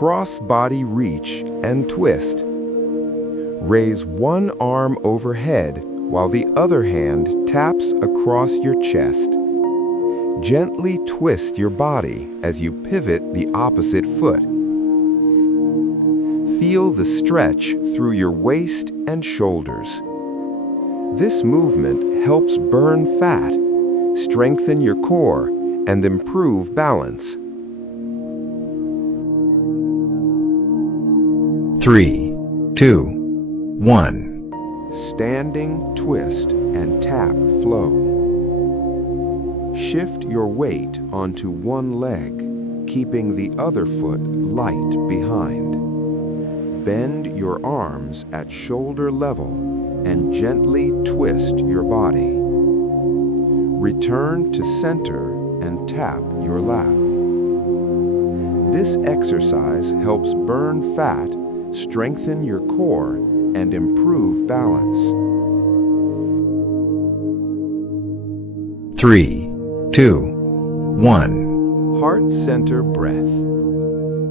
cross-body reach and twist. Raise one arm overhead while the other hand taps across your chest. Gently twist your body as you pivot the opposite foot. Feel the stretch through your waist and shoulders. This movement helps burn fat, strengthen your core, and improve balance. 3, 2, 1. Standing twist and tap flow. Shift your weight onto one leg, keeping the other foot light behind. Bend your arms at shoulder level and gently twist your body. Return to center and tap your lap. This exercise helps burn fat, strengthen your core, and improve balance. 3, 2, 1. Heart center breath.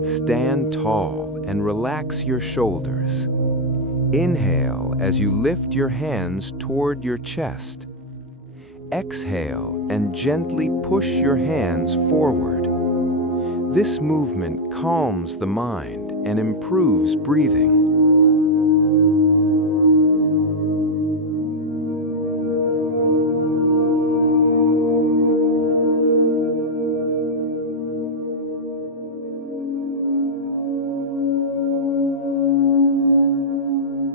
Stand tall and relax your shoulders. Inhale as you lift your hands toward your chest. Exhale and gently push your hands forward. This movement calms the mind and improves breathing.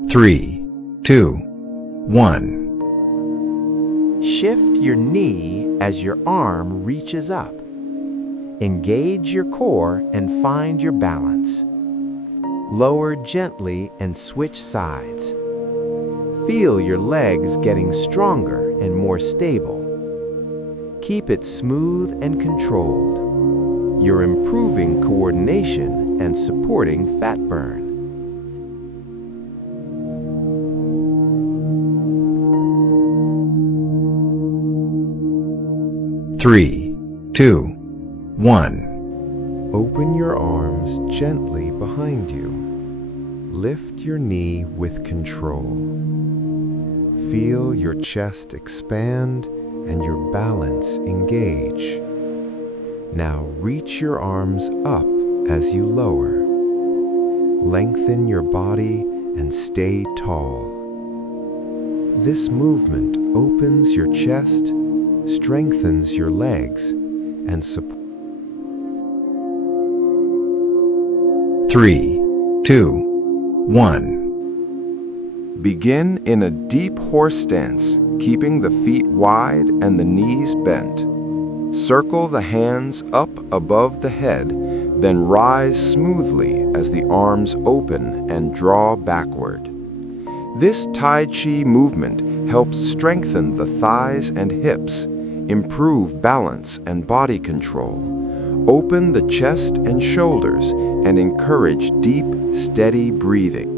3, 2, 1. Shift your knee as your arm reaches up. Engage your core and find your balance. Lower gently and switch sides. Feel your legs getting stronger and more stable. Keep it smooth and controlled. You're improving coordination and supporting fat burn. 3, 2, 1. Open your arms gently behind you. Lift your knee with control. Feel your chest expand and your balance engage. Now reach your arms up as you lower. Lengthen your body and stay tall. This movement opens your chest, strengthens your legs, and supports. 3, 2, 1. Begin in a deep horse stance, keeping the feet wide and the knees bent. Circle the hands up above the head, then rise smoothly as the arms open and draw backward. This Tai Chi movement helps strengthen the thighs and hips, improve balance and body control, open the chest and shoulders, and encourage deep, steady breathing.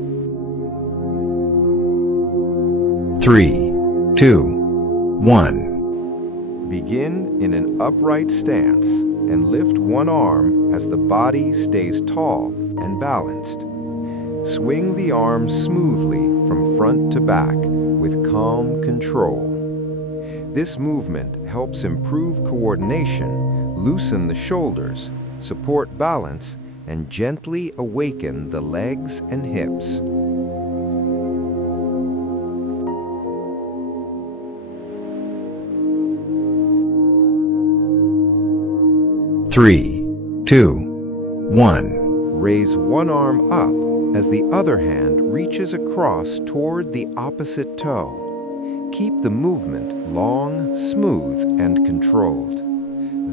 3, 2, 1. Begin in an upright stance and lift one arm as the body stays tall and balanced. Swing the arms smoothly from front to back with calm control. This movement helps improve coordination, loosen the shoulders, support balance, and gently awaken the legs and hips. 3, 2, 1. Raise one arm up as the other hand reaches across toward the opposite toe. Keep the movement long, smooth, and controlled.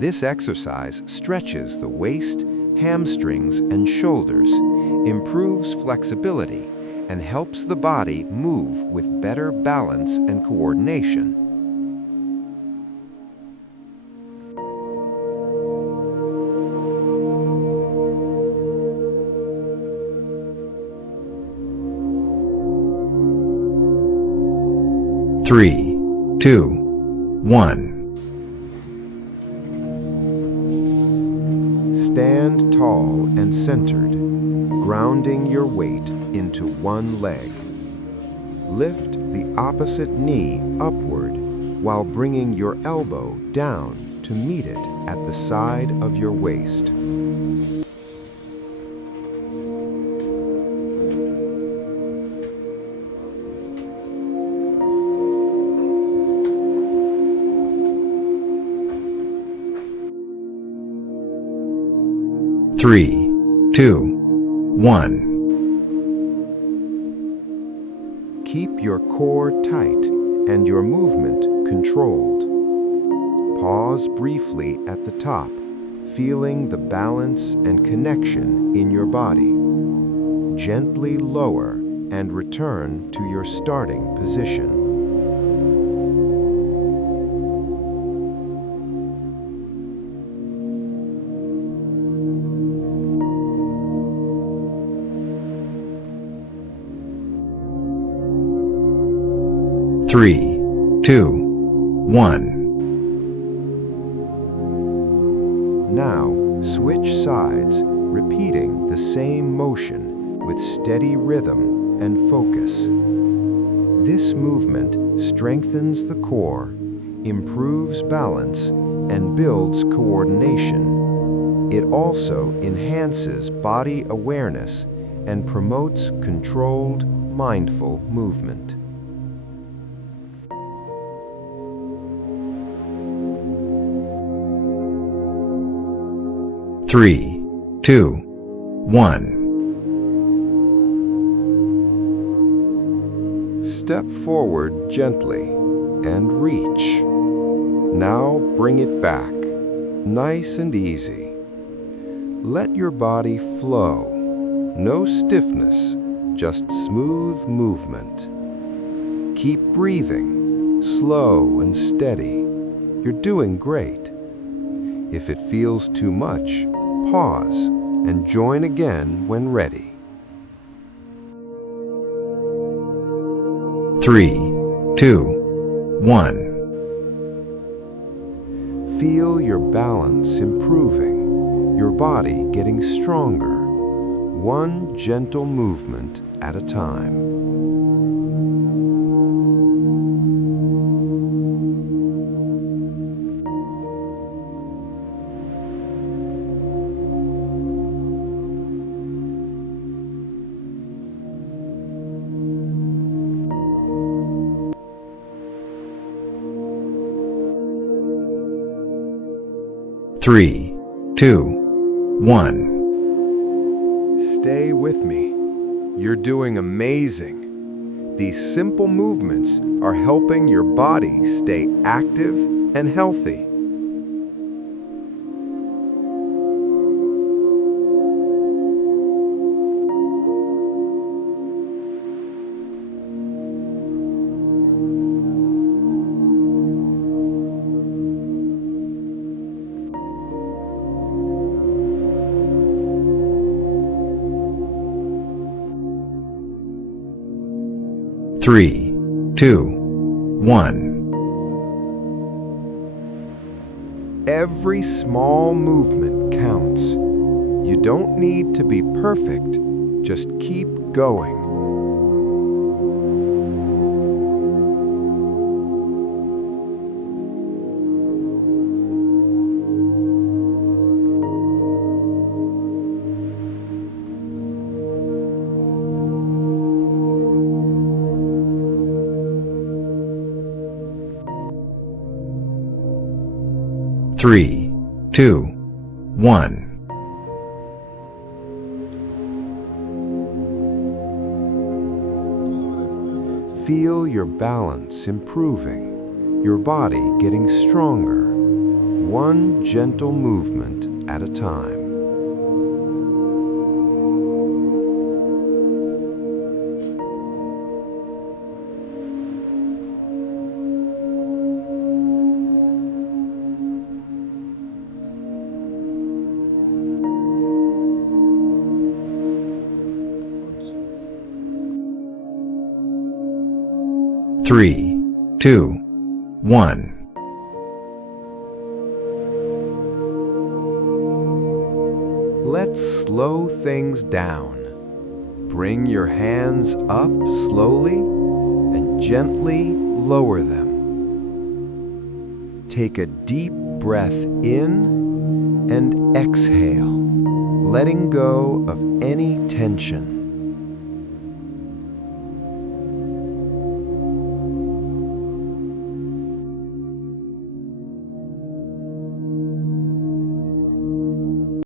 This exercise stretches the waist, hamstrings, and shoulders, improves flexibility, and helps the body move with better balance and coordination. 3, 2, 1. Stand tall and centered. grounding your weight into one leg. Lift the opposite knee upward while bringing your elbow down to meet it at the side of your waist. Three, two, one. Keep your core tight and your movement controlled. Pause briefly at the top, feeling the balance and connection in your body. Gently lower and return to your starting position. Three, two, one. Now, switch sides, repeating the same motion with steady rhythm and focus. This movement strengthens the core, improves balance, and builds coordination. It also enhances body awareness and promotes controlled, mindful movement. Three, two, one. Step forward gently and reach. Now bring it back, nice and easy. Let your body flow. No stiffness, just smooth movement. Keep breathing, slow and steady. You're doing great. If it feels too much, pause and join again when ready. Three, two, one. Feel your balance improving, your body getting stronger, one gentle movement at a time. Three, two, one. Stay with me. You're doing amazing. These simple movements are helping your body stay active and healthy. Three, two, one. Every small movement counts. You don't need to be perfect, just keep going. Three, two, one. Feel your balance improving, your body getting stronger, one gentle movement at a time. Three, two, one. Let's slow things down. Bring your hands up slowly and gently lower them. Take a deep breath in and exhale, letting go of any tension.